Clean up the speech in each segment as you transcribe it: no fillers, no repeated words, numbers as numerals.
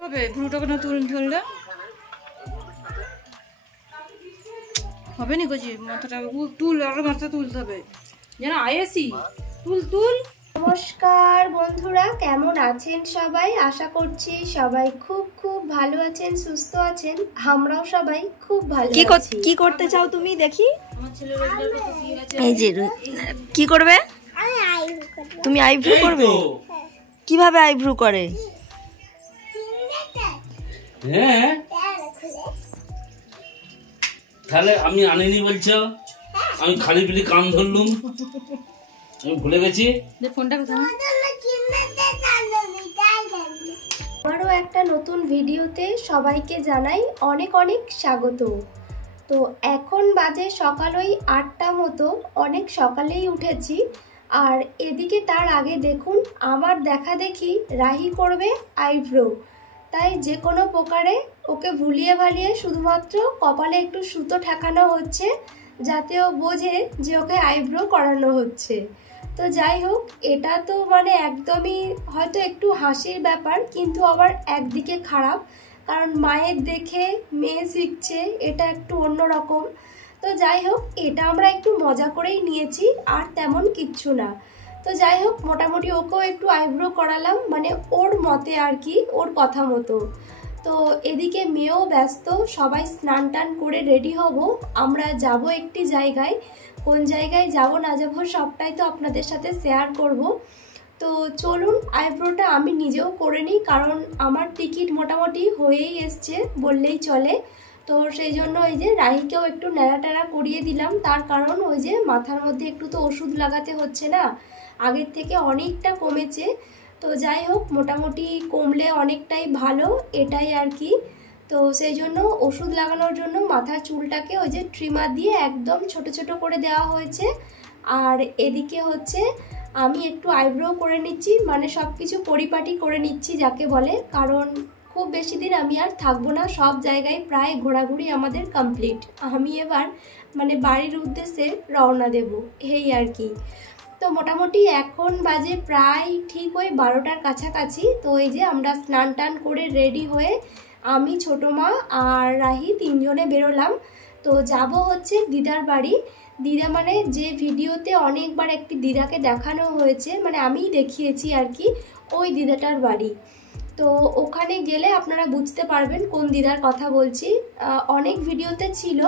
হবে ভ্রুটাকে না ধরলে হবে নি গজি মাথাটা তুল আগে মাথা তুলতে হবে যেন আইএসি তুল। নমস্কার বন্ধুরা, কেমন আছেন সবাই? আশা করছি সবাই খুব খুব ভালো আছেন, সুস্থ আছেন। আমরাও সবাই খুব ভালো আছি। কি করতে চাও তুমি দেখি? আমার ছেলে রোজগার করতে শিখে গেছে। এই যে কি করবে? তুমি আইব্রু করবে? কিভাবে আইব্রু করে? হ্যাঁ তাহলে আমি আনিনি বলছো, আমি খালি পিলি কান ধরলুম, আমি ভুলে গেছি। ফোনটা কোথায়? আবারও একটা নতুন ভিডিওতে সবাইকে জানাই অনেক অনেক স্বাগত। তো এখন বাজে সকাল ওই 8টা মতো, অনেক সকালেই উঠেছি। আর এদিকে তার আগে দেখুন আমার দেখা দেখি রাহি করবে আইব্রো। তাই যে কোনো প্রকারে ওকে ভুলিয়ে ভালিয়ে শুধুমাত্র কপালে একটু সুতো ঠেকানো হচ্ছে, যাতে ও বোঝে যে ওকে আইব্রো করানো হচ্ছে। তো যাই হোক, এটা তো মানে একদমই হয়তো একটু হাসির ব্যাপার, কিন্তু আবার একদিকে খারাপ, কারণ মায়ের দেখে মেয়ে শিখছে, এটা একটু অন্যরকম। তো যাই হোক, এটা আমরা একটু মজা করেই নিয়েছি, আর তেমন কিচ্ছু না। তো যাই হোক, মোটামুটি ওকেও একটু আইব্রো করালাম, মানে ওর মতে আর কি, ওর কথা মতো। তো এদিকে মেয়েও ব্যস্ত, সবাই স্নান টান করে রেডি হব, আমরা যাব একটি জায়গায়। কোন জায়গায় যাব না যাব সবটাই তো আপনাদের সাথে শেয়ার করব। তো চলুন আইব্রোটা আমি নিজেও করে নিই, কারণ আমার টিকিট মোটামুটি হয়েই এসছে বললেই চলে। তো সেই জন্য ওই যে রাহিকেও একটু ন্যাড়া ট্যাড়া করিয়ে দিলাম, তার কারণ ওই যে মাথার মধ্যে একটু তো ওষুধ লাগাতে হচ্ছে না, আগের থেকে অনেকটা কমেছে। তো যাই হোক, মোটামুটি কমলে অনেকটাই ভালো, এটাই আর কি। তো সেই জন্য ওষুধ লাগানোর জন্য মাথার চুলটাকে ওই যে ট্রিমার দিয়ে একদম ছোট ছোট করে দেওয়া হয়েছে। আর এদিকে হচ্ছে আমি একটু আইব্রো করে নিচ্ছি, মানে সব কিছু পরিপাটি করে নিচ্ছি যাকে বলে, কারণ খুব বেশি দিন আমি আর থাকবো না, সব জায়গায় প্রায় ঘোরাঘুরি আমাদের কমপ্লিট। আমি এবার মানে বাড়ির উদ্দেশ্যে রওনা দেব, এই আর কি। তো মোটামুটি এখন বাজে প্রায় ঠিক ওই 12টার কাছাকাছি। তো এই যে আমরা স্নান টান করে রেডি হয়ে আমি, ছোটো মা আর রাহি তিনজনে বেরোলাম। তো যাব হচ্ছে দিদার বাড়ি। দিদা মানে যে ভিডিওতে অনেকবার একটি দিদাকে দেখানো হয়েছে, মানে আমিই দেখিয়েছি আর কি, ওই দিদাটার বাড়ি। তো ওখানে গেলে আপনারা বুঝতে পারবেন কোন দিদার কথা বলছি, অনেক ভিডিওতে ছিল।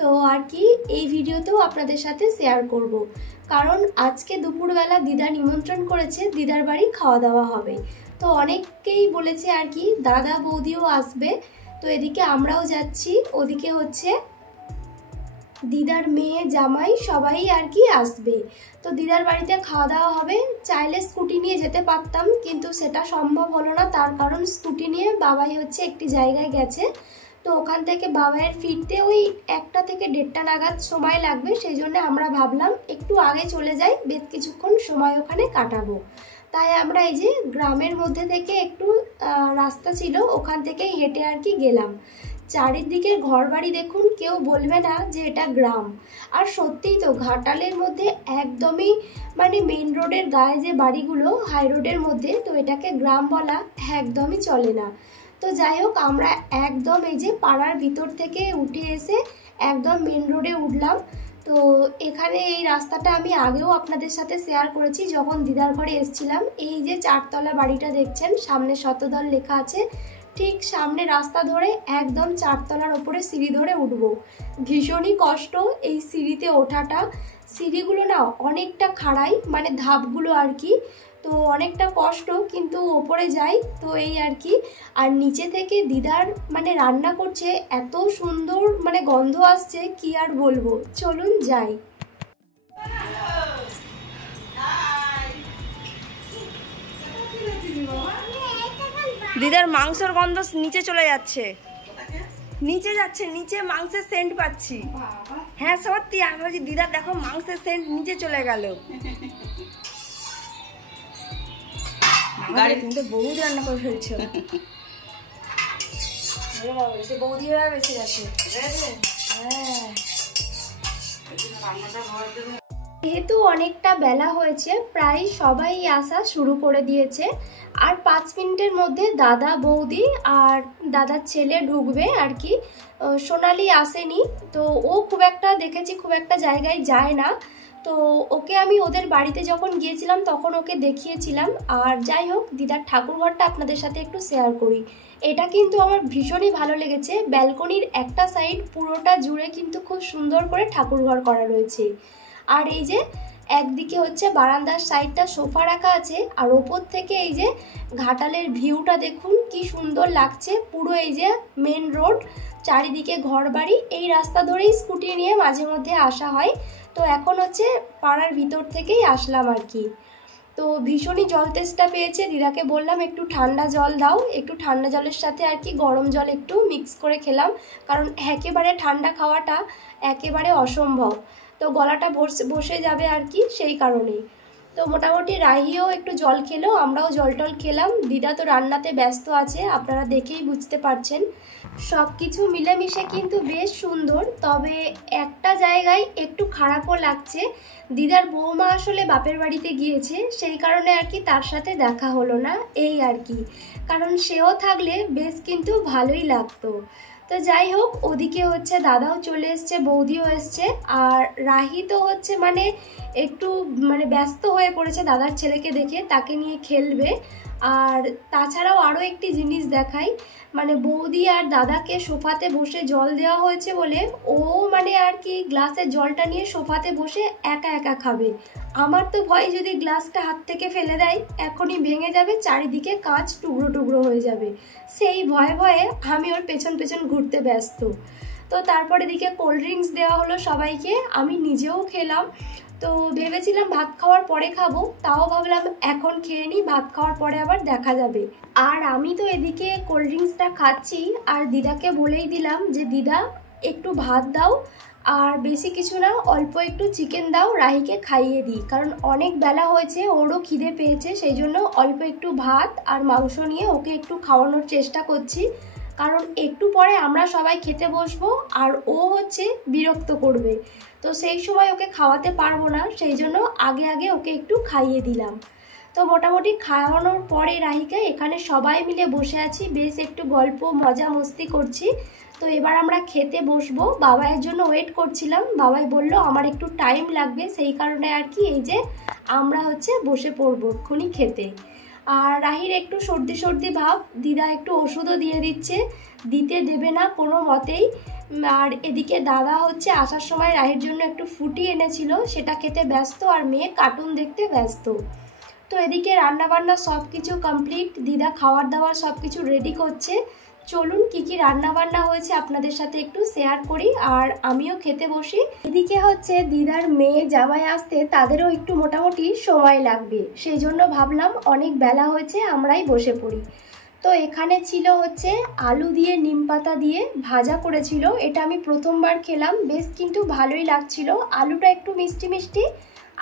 তো আর কি এই ভিডিওতেও আপনাদের সাথে শেয়ার করব, কারণ আজকে দুপুরবেলা দিদা নিমন্ত্রণ করেছে, দিদার বাড়ি খাওয়া দাওয়া হবে। তো অনেককেই বলেছে আর কি, দাদা বৌদিও আসবে। তো এদিকে আমরাও যাচ্ছি, ওদিকে হচ্ছে দিদার মেয়ে জামাই সবাই আর কি আসবে। তো দিদার বাড়িতে খাওয়া দাওয়া হবে। চাইলে স্কুটি নিয়ে যেতে পারতাম, কিন্তু সেটা সম্ভব হলো না, তার কারণ স্কুটি নিয়ে বাবাই হচ্ছে একটি জায়গায় গেছে। তো ওখান থেকে বাবাইয়ের ফিরতে ওই 1টা থেকে 1:30 নাগাদ সময় লাগবে, সেই জন্য আমরা ভাবলাম একটু আগে চলে যাই, বেশ কিছুক্ষণ সময় ওখানে কাটাবো। তাই আমরা এই যে গ্রামের মধ্যে থেকে একটু রাস্তা ছিল, ওখান থেকে হেঁটে আর কি গেলাম। চারিদিকের ঘর বাড়ি দেখুন, কেউ বলবে না যে এটা গ্রাম। আর সত্যিই তো ঘাটালের মধ্যে একদমই মানে মেন রোডের গায়ে যে বাড়িগুলো হাই রোডের মধ্যে, তো এটাকে গ্রাম বলা একদমই চলে না। তো যাই হোক, আমরা একদম এই যে পাড়ার ভিতর থেকে উঠে এসে একদম মেন রোডে উঠলাম। তো এখানে এই রাস্তাটা আমি আগেও আপনাদের সাথে শেয়ার করেছি যখন দিদার ঘরে এসেছিলাম। এই যে 4তলা বাড়িটা দেখছেন, সামনে শতদল লেখা আছে, ঠিক সামনে রাস্তা ধরে একদম 4তলার ওপরে সিঁড়ি ধরে উঠবো। ভীষণই কষ্ট এই সিঁড়িতে ওঠাটা, সিঁড়িগুলো না অনেকটা খাড়াই, মানে ধাপগুলো আর কি। তো অনেকটা কষ্ট, কিন্তু ওপরে যাই তো এই আর কি। আর নিচে থেকে দিদার মানে রান্না করছে, এত সুন্দর মানে গন্ধ আসছে, কি আর বলবো। চলুন যাই। দিদার মাংসের গন্ধ নিচে চলে যাচ্ছে, নিচে যাচ্ছে, নিচে মাংসের সেন্ট পাচ্ছি। হ্যাঁ সত্যি, আমি বলছি দিদার দেখো মাংসের সেন্ট নিচে চলে গেল। তুমি তো বহুত রান্না করে ফেলছো। সে বৌদিরা বেশি গেছে। হ্যাঁ যেহেতু অনেকটা বেলা হয়েছে, প্রায় সবাই আসা শুরু করে দিয়েছে। আর 5 মিনিটের মধ্যে দাদা, বৌদি আর দাদার ছেলে ঢুকবে আর কি। সোনালি আসেনি, তো ও খুব একটা দেখেছি খুব একটা জায়গায় যায় না। তো ওকে আমি ওদের বাড়িতে যখন গিয়েছিলাম তখন ওকে দেখিয়েছিলাম। আর যাই হোক, দিদার ঠাকুরঘরটা আপনাদের সাথে একটু শেয়ার করি। এটা কিন্তু আমার ভীষণই ভালো লেগেছে। ব্যালকনির একটা সাইড পুরোটা জুড়ে কিন্তু খুব সুন্দর করে ঠাকুরঘর করা রয়েছে। আর এই যে একদিকে হচ্ছে বারান্দার সাইডটা সোফা রাখা আছে, আর ওপর থেকে এই যে ঘাটালের ভিউটা দেখুন কি সুন্দর লাগছে। পুরো এই যে মেন রোড, চারিদিকে ঘরবাড়ি, এই রাস্তা ধরেই স্কুটি নিয়ে মাঝে মধ্যে আসা হয়। তো এখন হচ্ছে পাড়ার ভিতর থেকেই আসলাম আর কি। তো ভীষণই জল তেষ্টা পেয়েছে, দিদাকে বললাম একটু ঠান্ডা জল দাও। একটু ঠান্ডা জলের সাথে আর কি গরম জল একটু মিক্স করে খেলাম, কারণ একেবারে ঠান্ডা খাওয়াটা একেবারে অসম্ভব, তো গলাটা বসে যাবে আর কি, সেই কারণেই। তো মোটামুটি রাহিও একটু জল খেলো, আমরাও জল টল খেলাম। দিদা তো রান্নাতে ব্যস্ত আছে, আপনারা দেখেই বুঝতে পারছেন। সব কিছু মিলেমিশে কিন্তু বেশ সুন্দর, তবে একটা জায়গায় একটু খারাপও লাগছে। দিদার বৌমা আসলে বাপের বাড়িতে গিয়েছে, সেই কারণে আর কি তার সাথে দেখা হলো না, এই আর কি। কারণ সেও থাকলে বেশ কিন্তু ভালোই লাগতো। তো যাই হোক, ওদিকে হচ্ছে দাদাও চলে এসছে, বৌদিও এসছে। আর রাহি তো হচ্ছে একটু ব্যস্ত হয়ে পড়েছে দাদার ছেলেকে দেখে, তাকে নিয়ে খেলবে। আর তাছাড়াও আরও একটি জিনিস দেখাই, বৌদি আর দাদাকে সোফাতে বসে জল দেওয়া হয়েছে বলে ও আর কি গ্লাসের জলটা নিয়ে সোফাতে বসে একা একা খাবে। আমার তো ভয় যদি গ্লাসটা হাত থেকে ফেলে দেয় এখনই ভেঙে যাবে, চারিদিকে কাঁচ টুকরো টুকরো হয়ে যাবে। সেই ভয়ে ভয়ে আমি ওর পেছন পেছন ঘুরতে ব্যস্ত। তো তারপরে দিকে কোল্ড ড্রিঙ্কস দেওয়া হলো সবাইকে, আমি নিজেও খেলাম। তো ভেবেছিলাম ভাত খাওয়ার পরে খাবো, তাও ভাবলাম এখন খেয়ে নিই, ভাত খাওয়ার পরে আবার দেখা যাবে। আর আমি তো এদিকে কোল্ড ড্রিঙ্কসটা খাচ্ছি, আর দিদাকে বলেই দিলাম যে দিদা একটু ভাত দাও, আর বেশি কিছু না, অল্প একটু চিকেন দাও, রাহিকে খাইয়ে দিই। কারণ অনেক বেলা হয়েছে, ওরও খিদে পেয়েছে, সেই জন্য অল্প একটু ভাত আর মাংস নিয়ে ওকে একটু খাওয়ানোর চেষ্টা করছি। কারণ একটু পরে আমরা সবাই খেতে বসবো, আর ও হচ্ছে বিরক্ত করবে, তো সেই সময় ওকে খাওয়াতে পারবো না, সেই জন্য আগে আগে ওকে একটু খাইয়ে দিলাম। তো মোটামুটি খাওয়ানোর পরে রাহিকে এখানে সবাই মিলে বসে আছি, বেশ একটু গল্প মজা মস্তি করছি। তো এবার আমরা খেতে বসবো। বাবাইয়ের জন্য ওয়েট করছিলাম, বাবাই বলল আমার একটু টাইম লাগবে, সেই কারণে আর কি এই যে আমরা হচ্ছে বসে পড়বো এক্ষুনি খেতে। আর রাহির একটু সর্দি সর্দি ভাব, দিদা একটু ওষুধও দিয়ে দিচ্ছে, দিতে দেবে না কোনো মতেই। আর এদিকে দাদা হচ্ছে আসার সময় রাহির জন্য একটু ফুটি এনেছিল, সেটা খেতে ব্যস্ত, আর মেয়ে কার্টুন দেখতে ব্যস্ত। তো এদিকে রান্নাবান্না সব কিছু কমপ্লিট, দিদা খাবার দাবার সব কিছু রেডি করছে। চলুন কি কি রান্না বান্না হয়েছে আপনাদের সাথে একটু শেয়ার করি, আর আমিও খেতে বসি। এদিকে হচ্ছে দিদার মেয়ে জামাই আসতে তাদেরও একটু মোটামুটি সময় লাগবে, সেই জন্য ভাবলাম অনেক বেলা হয়েছে আমরাই বসে পড়ি। তো এখানে ছিল হচ্ছে আলু দিয়ে নিম পাতা দিয়ে ভাজা করেছিল, এটা আমি প্রথমবার খেলাম, বেশ কিন্তু ভালোই লাগছিল। আলুটা একটু মিষ্টি মিষ্টি,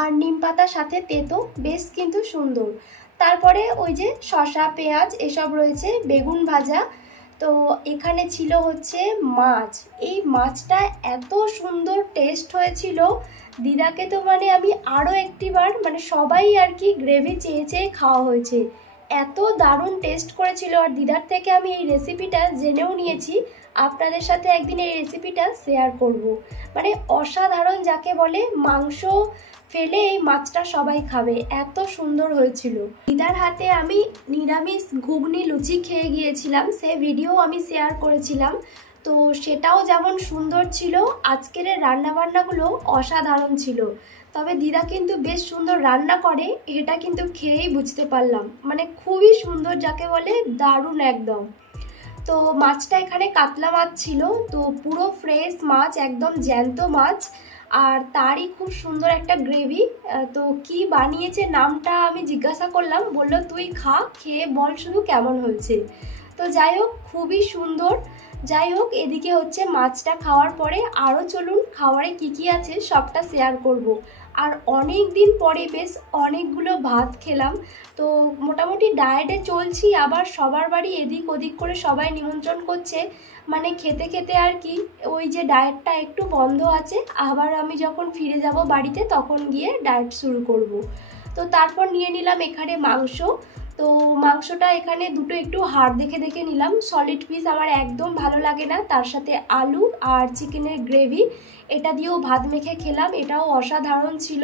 আর নিম পাতার সাথে তেতো, বেশ কিন্তু সুন্দর। তারপরে ওই যে শসা পেঁয়াজ এসব রয়েছে, বেগুন ভাজা। তো এখানে ছিল হচ্ছে মাছ, এই মাছটা এত সুন্দর টেস্ট হয়েছিল, দিদাকে তো আমি আরও একটিবার সবাই আর কি গ্রেভি চেয়ে চেয়ে খাওয়া হয়েছে, এত দারুণ টেস্ট করেছিল। আর দিদার থেকে আমি এই রেসিপিটা জেনেও নিয়েছি, আপনাদের সাথে একদিন এই রেসিপিটা শেয়ার করব। অসাধারণ যাকে বলে, মাংস ফেলে এই মাছটা সবাই খাবে, এত সুন্দর হয়েছিল। দিদার হাতে আমি নিরামিষ ঘুগনি লুচি খেয়ে গিয়েছিলাম, সে ভিডিও আমি শেয়ার করেছিলাম, তো সেটাও যেমন সুন্দর ছিল, আজকের রান্নাবান্নাগুলো অসাধারণ ছিল। তবে দিদা কিন্তু বেশ সুন্দর রান্না করে, এটা কিন্তু খেয়েই বুঝতে পারলাম, খুবই সুন্দর যাকে বলে, দারুণ একদম। তো মাছটা এখানে কাতলা মাছ ছিল, তো পুরো ফ্রেশ মাছ, একদম জ্যান্ত মাছ, আর তারই খুব সুন্দর একটা গ্রেভি। তো কি বানিয়েছে নামটা আমি জিজ্ঞাসা করলাম, বলল তুই খা, খেয়ে বল শুধু কেমন হয়েছে। তো তো যাই হোক খুবই সুন্দর। যাই হোক এদিকে হচ্ছে মাছটা খাওয়ার পরে আরও চলুন খাবারে কি কি আছে সবটা শেয়ার করব। আর অনেক দিন পরে বেশ অনেকগুলো ভাত খেলাম। তো মোটামুটি ডায়েটে চলছি, আবার সবার বাড়ি এদিক ওদিক করে সবাই নিমন্ত্রণ করছে, মানে খেতে খেতে আর কি ওই যে ডায়েটটা একটু বন্ধ আছে। আবার আমি যখন ফিরে যাব বাড়িতে তখন গিয়ে ডায়েট শুরু করব। তো তারপর নিয়ে নিলাম এখানে মাংস। তো মাংসটা এখানে দুটো একটু হাড় দেখে দেখে নিলাম, সলিড পিস আমার একদম ভালো লাগে না। তার সাথে আলু আর চিকেনের গ্রেভি এটা দিয়েও ভাত মেখে খেলাম, এটাও অসাধারণ ছিল।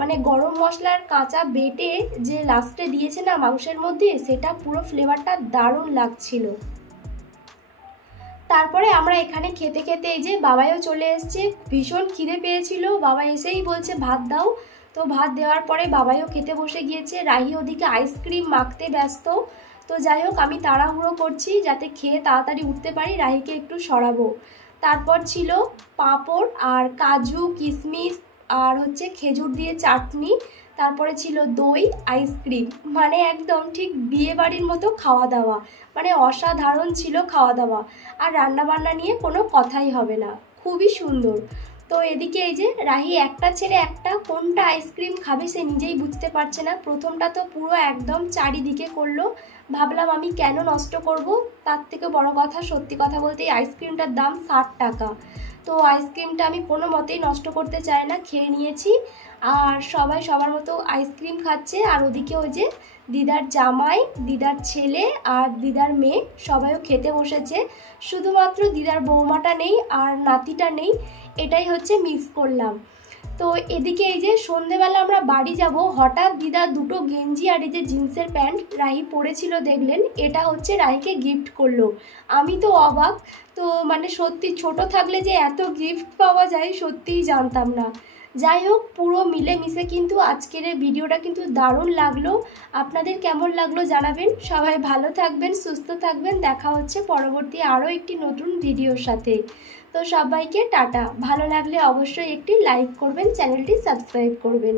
মানে গরম মশলার কাঁচা বেটে যে লাস্টে দিয়েছে না মাংসের মধ্যে, সেটা পুরো ফ্লেভারটা দারুণ লাগছিল। তারপরে আমরা এখানে খেতে খেতে এই যে বাবাইও চলে এসছে, ভীষণ খিদে পেয়েছিল, বাবা এসেই বলছে ভাত দাও। তো ভাত দেওয়ার পরে বাবাইও খেতে বসে গিয়েছে, রাহি ওদিকে আইসক্রিম মাখতে ব্যস্ত। তো যাই হোক আমি তাড়াহুড়ো করছি যাতে খেয়ে তাড়াতাড়ি উঠতে পারি, রাহিকে একটু সরাবো। তারপর ছিল পাঁপড় আর কাজু কিশমিশ আর হচ্ছে খেজুর দিয়ে চাটনি, তারপরে ছিল দই আইসক্রিম, মানে একদম ঠিক বিয়ে বাড়ির মতো খাওয়া দাওয়া, মানে অসাধারণ ছিল খাওয়া দাওয়া। আর রান্নাবান্না নিয়ে কোনো কথাই হবে না, খুবই সুন্দর। তো এদিকে এই যে রাহি একটা ছেড়ে একটা কোনটা আইসক্রিম খাবে সে নিজেই বুঝতে পারছে না। প্রথমটা তো পুরো একদম চারিদিকে করলো, ভাবলাম আমি কেন নষ্ট করব। তার থেকে বড় কথা, সত্যি কথা বলতে এই আইসক্রিমটার দাম 60 টাকা। তো আইসক্রিমটা আমি কোনো মতেই নষ্ট করতে চাই না, খেয়ে নিয়েছি। আর সবাই সবার মতো আইসক্রিম খাচ্ছে। আর ওদিকে ওই যে দিদার জামাই, দিদার ছেলে আর দিদার মেয়ে সবাইও খেতে বসেছে, শুধুমাত্র দিদার বৌমাটা নেই আর নাতিটা নেই, এটাই হচ্ছে মিস করলাম। তো এদিকে এই যে সন্ধেবেলা আমরা বাড়ি যাব, হঠাৎ দিদা দুটো গেঞ্জি আর এই যে জিন্সের প্যান্ট রাহি পরেছিল দেখলেন, এটা হচ্ছে রাহিকে গিফট করলো। আমি তো অবাক, তো মানে সত্যি ছোট থাকলে যে এত গিফট পাওয়া যায় সত্যিই জানতাম না। যাই হোক পুরো মিলেমিশে কিন্তু আজকের এই ভিডিওটা কিন্তু দারুণ লাগলো। আপনাদের কেমন লাগলো জানাবেন। সবাই ভালো থাকবেন, সুস্থ থাকবেন, দেখা হচ্ছে পরবর্তী আরও একটি নতুন ভিডিওর সাথে। তো সবাইকে টাটা। ভালো লাগলে অবশ্যই একটি লাইক করবেন, চ্যানেলটি সাবস্ক্রাইব করবেন।